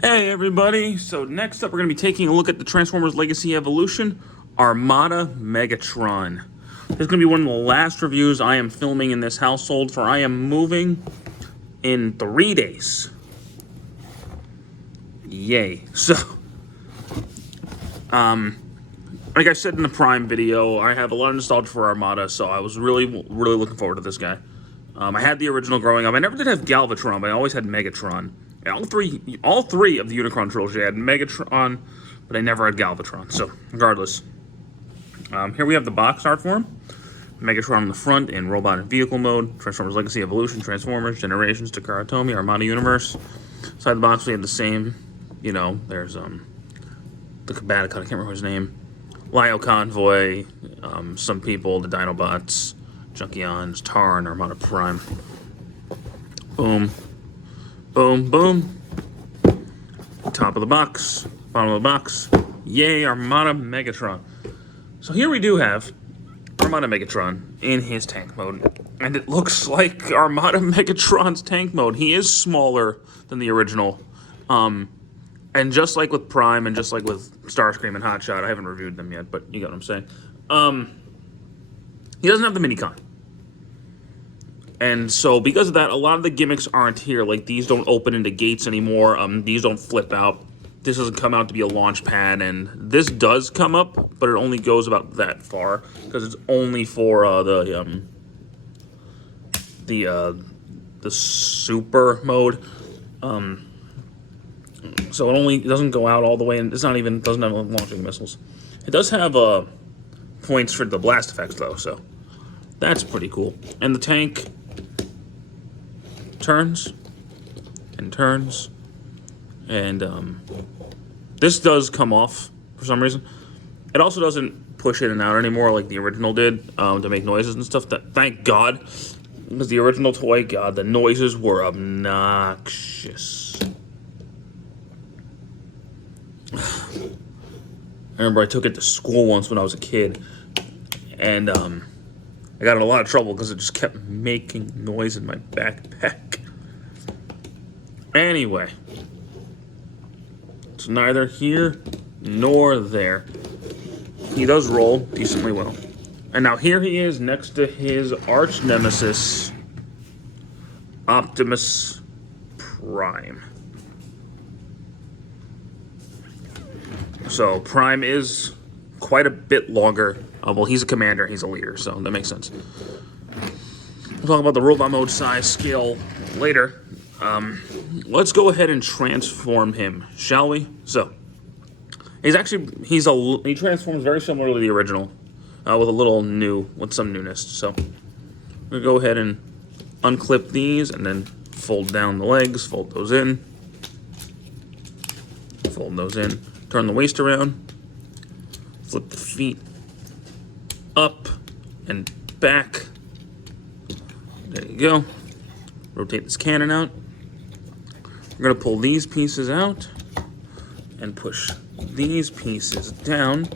Hey everybody, so next up we're going to be taking a look at the Transformers Legacy Evolution, Armada Megatron. This is going to be one of the last reviews I am filming in this household, for I am moving in 3 days. Yay. So, like I said in the Prime video, I have a lot of nostalgia for Armada, so I was really looking forward to this guy. I had the original growing up. I never did have Galvatron, but I always had Megatron. All three of the Unicron trilogy had Megatron, but I never had Galvatron. So, regardless, here we have the box art for him. Megatron on the front in robot and vehicle mode. Transformers Legacy Evolution, Transformers, Generations, Takara Tomy, Armada Universe. Inside the box we have the same, there's the Combaticon, I can't remember his name. Lio Convoy, some people, the Dinobots, Junkions, Tarn, Armada Prime. Boom. Boom, boom. Top of the box, bottom of the box. Yay, Armada Megatron. So here we do have Armada Megatron in his tank mode. And it looks like Armada Megatron's tank mode. He is smaller than the original. And just like with Prime and just like with Starscream and Hotshot, I haven't reviewed them yet, but you get what I'm saying. He doesn't have the minicon. And so, because of that, a lot of the gimmicks aren't here. Like, these don't open into gates anymore. These don't flip out. This doesn't come out to be a launch pad. And this does come up, but it only goes about that far. Because it's only for the super mode. So it doesn't go out all the way, and doesn't have launching missiles. It does have points for the blast effects, though, so that's pretty cool. And the tank turns and turns, and this does come off for some reason. It also doesn't push in and out anymore like the original did to make noises and stuff. Thank God, because the original toy, God, the noises were obnoxious. I remember I took it to school once when I was a kid, and I got in a lot of trouble because it just kept making noise in my backpack. Anyway, it's neither here nor there. He does roll decently well. And now here he is next to his arch nemesis, Optimus Prime. So Prime is quite a bit longer. Well, he's a commander, he's a leader, so that makes sense. We'll talk about the robot mode size scale later. Let's go ahead and transform him, shall we? So, he transforms very similar to the original, with some newness. So, we're gonna go ahead and unclip these and then fold down the legs, fold those in, fold those in, turn the waist around, flip the feet up and back. There you go. Rotate this cannon out. We're going to pull these pieces out and push these pieces down.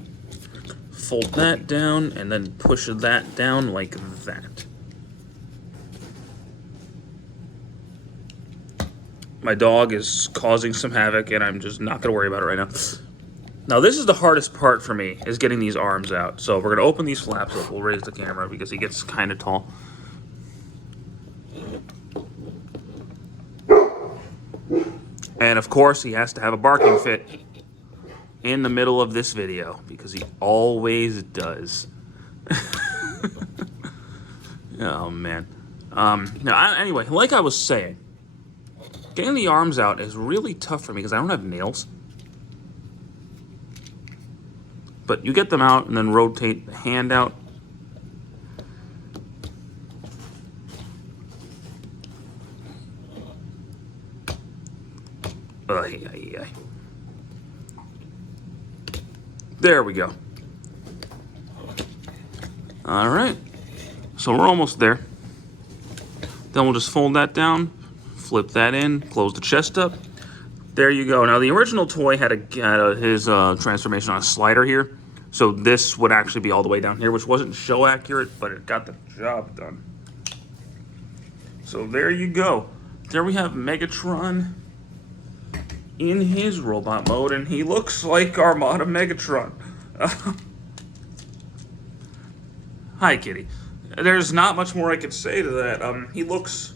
Fold that down and then push that down like that. My dog is causing some havoc, and I'm just not going to worry about it right now. Now, this is the hardest part for me, is getting these arms out. So we're going to open these flaps up. We'll raise the camera because he gets kind of tall. And, of course, he has to have a barking fit in the middle of this video because he always does. Oh, man. Anyway, like I was saying, getting the arms out is really tough for me because I don't have nails. But you get them out and then rotate the hand out. There we go. All right. So we're almost there. Then we'll just fold that down, flip that in, close the chest up. There you go. Now, the original toy had his transformation on a slider here. So this would actually be all the way down here, which wasn't show accurate, but it got the job done. So there you go. There we have Megatron in his robot mode, and he looks like Armada Megatron. Hi, kitty. There's not much more I could say to that. He looks...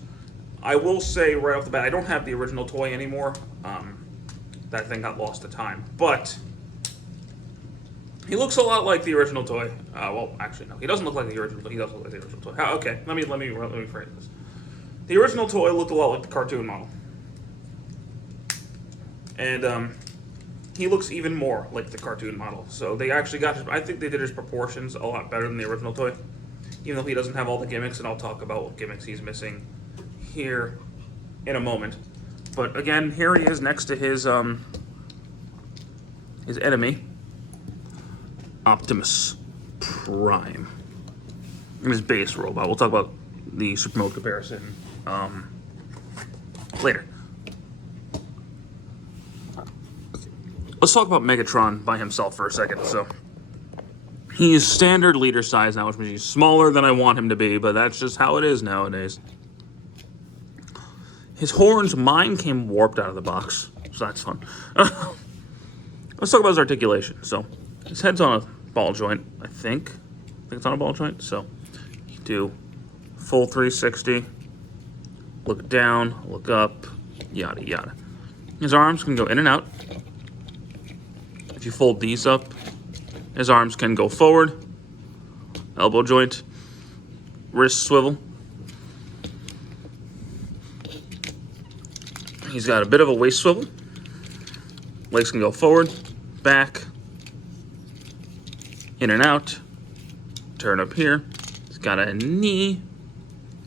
I will say right off the bat, I don't have the original toy anymore. That thing got lost to time. But he looks a lot like the original toy. Well, actually, no. He doesn't look like the original toy. He does look like the original toy. Okay, let me phrase this. The original toy looked a lot like the cartoon model. And he looks even more like the cartoon model. So they actually got his... I think they did his proportions a lot better than the original toy. Even though he doesn't have all the gimmicks, and I'll talk about what gimmicks he's missing here in a moment. But again, here he is next to his enemy, Optimus Prime, and his base robot. We'll talk about the super mode comparison later. Let's talk about Megatron by himself for a second. So he is standard leader size now, which means he's smaller than I want him to be, but that's just how it is nowadays. His horns, mine came warped out of the box, so that's fun. Let's talk about his articulation. So his head's on a ball joint, I think. It's on a ball joint. So you do full 360, look down, look up, yada yada. His arms can go in and out. If you fold these up, his arms can go forward, elbow joint, wrist swivel. He's got a bit of a waist swivel. Legs can go forward, back, in and out, turn up here. He's got a knee.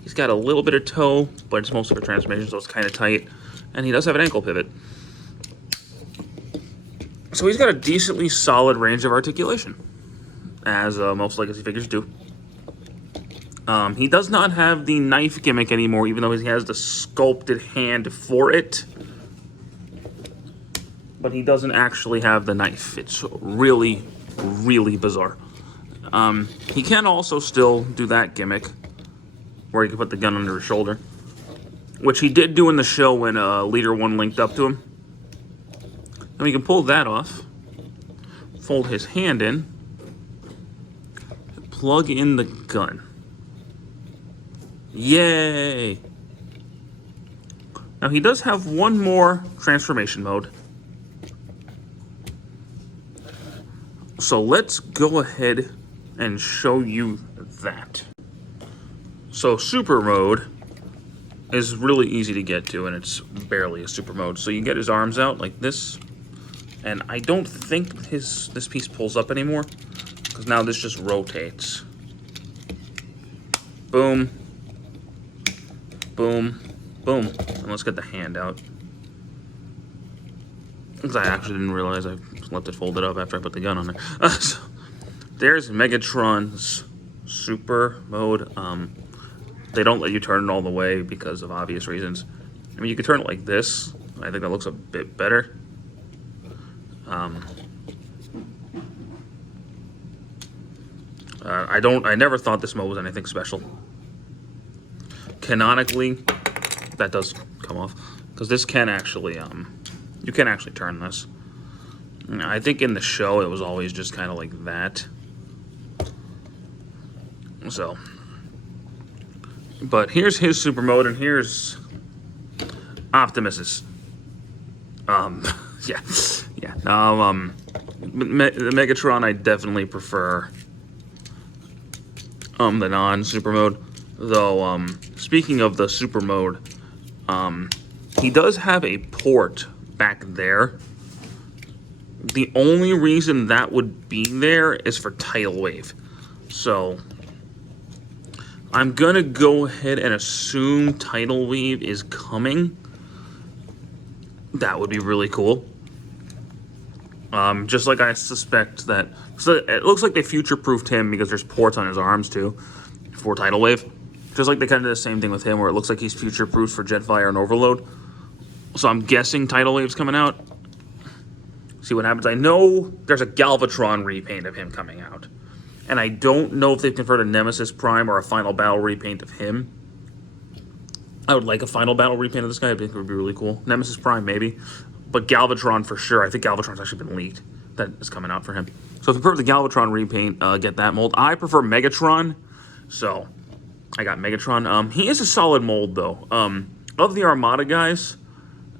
He's got a little bit of toe, but it's mostly for transformation, so it's kind of tight. And he does have an ankle pivot. So he's got a decently solid range of articulation, as most legacy figures do. He does not have the knife gimmick anymore, even though he has the sculpted hand for it. But he doesn't actually have the knife. It's really, really bizarre. He can also still do that gimmick, where he can put the gun under his shoulder, which he did do in the show when Leader 1 linked up to him. And we can pull that off, fold his hand in, plug in the gun. Yay! Now he does have one more transformation mode. So let's go ahead and show you that. So super mode is really easy to get to, and it's barely a super mode. So you get his arms out like this, and I don't think this piece pulls up anymore, because now this just rotates. Boom. Boom, boom. And let's get the hand out. Because I actually didn't realize I left it folded up after I put the gun on there. So there's Megatron's super mode. They don't let you turn it all the way because of obvious reasons. I mean, you could turn it like this. I think that looks a bit better. I never thought this mode was anything special. Canonically, that does come off, because this can actually, you can actually turn this. I think in the show it was always just kind of like that. So, but here's his super mode, and here's Optimus's. Yeah. The Megatron, I definitely prefer the non-super mode. Though, speaking of the super mode, he does have a port back there. The only reason that would be there is for tidal wave. So, I'm gonna go ahead and assume tidal wave is coming. That would be really cool. Just like I suspect that... So it looks like they future-proofed him because there's ports on his arms, too, for tidal wave. Just like they kind of did the same thing with him, where it looks like he's future-proofed for Jetfire and Overload. So I'm guessing tidal wave's coming out. See what happens. I know there's a Galvatron repaint of him coming out. And I don't know if they've confirmed a Nemesis Prime or a Final Battle repaint of him. I would like a Final Battle repaint of this guy. I think it would be really cool. Nemesis Prime, maybe. But Galvatron for sure. I think Galvatron's actually been leaked. That is coming out for him. So if you prefer the Galvatron repaint, get that mold. I prefer Megatron, so I got Megatron. He is a solid mold, though. Of the Armada guys,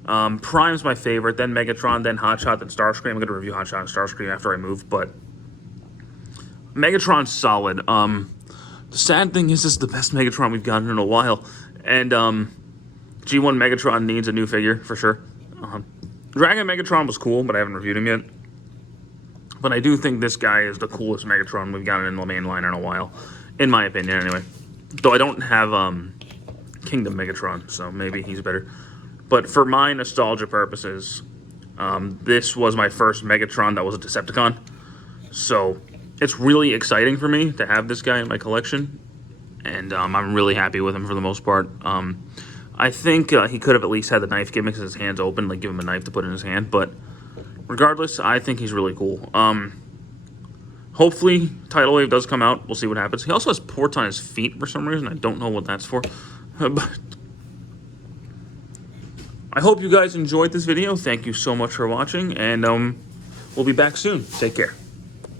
Prime's my favorite, then Megatron, then Hotshot, then Starscream. I'm going to review Hotshot and Starscream after I move, but Megatron's solid. The sad thing is, this is the best Megatron we've gotten in a while, and G1 Megatron needs a new figure, for sure. Dragon Megatron was cool, but I haven't reviewed him yet. But I do think this guy is the coolest Megatron we've gotten in the main line in a while, in my opinion, anyway. Though I don't have Kingdom Megatron, so maybe he's better. But for my nostalgia purposes, this was my first Megatron that was a Decepticon. So it's really exciting for me to have this guy in my collection, and I'm really happy with him for the most part. I think he could have at least had the knife gimmick because his hand's open, like give him a knife to put in his hand, but regardless, I think he's really cool. Hopefully, Tidal Wave does come out. We'll see what happens. He also has ports on his feet for some reason. I don't know what that's for. But I hope you guys enjoyed this video. Thank you so much for watching, and we'll be back soon. Take care.